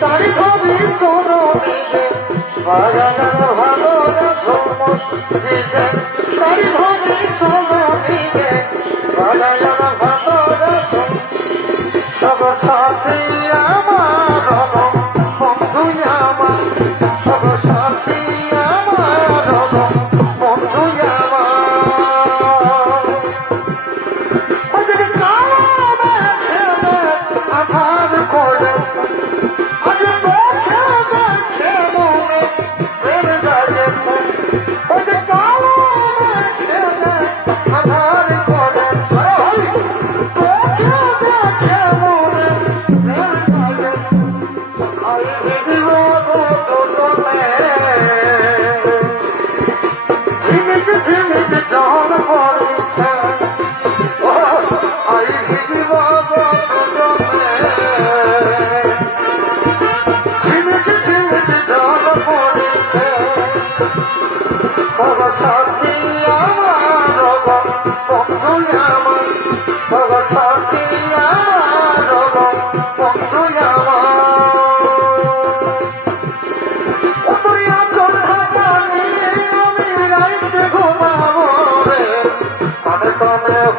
তারি ভাবি কোনো নিজে বাগানের ভালো দিছে তারি ভাবি কোনো নিজে বাগানের ভালো সব সাথী আমার বন্ধু আমার সব সাথী আমার বন্ধু আমার আমার করে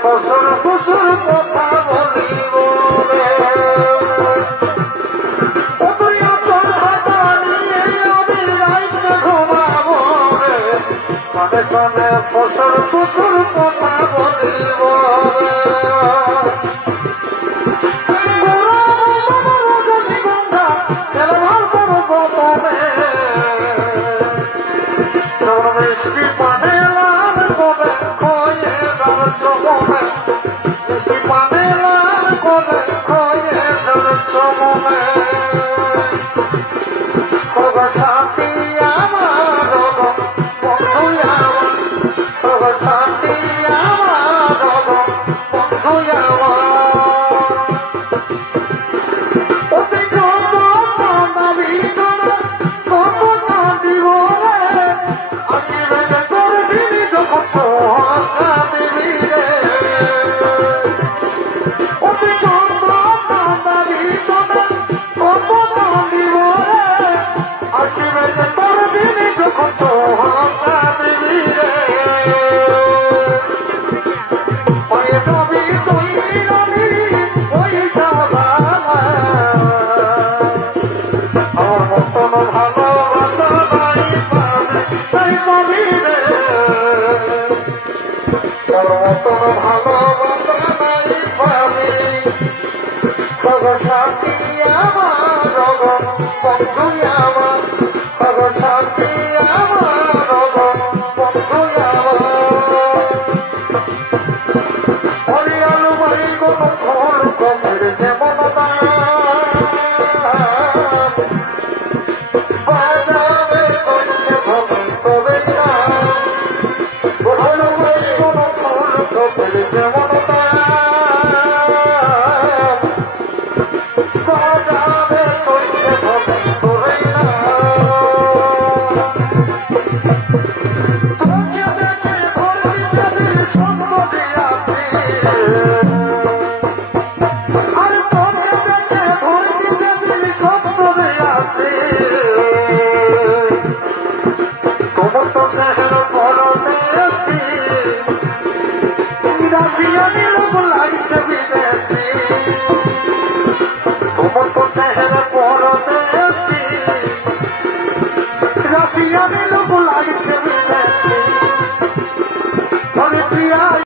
ফসল ফসল কথা বলিব কানে কানে ফসল ফসল কথা বলিব মিষ্টি পানে লাল করে খয়ে দল চমনে মিষ্টি পানে লাল করে খয়ে দল চমনে সাথী আমার বন্ধু আমার সাথী আমার বন্ধু আমার ভালোবাসা নাই পাবি সাথী আমার বন্ধু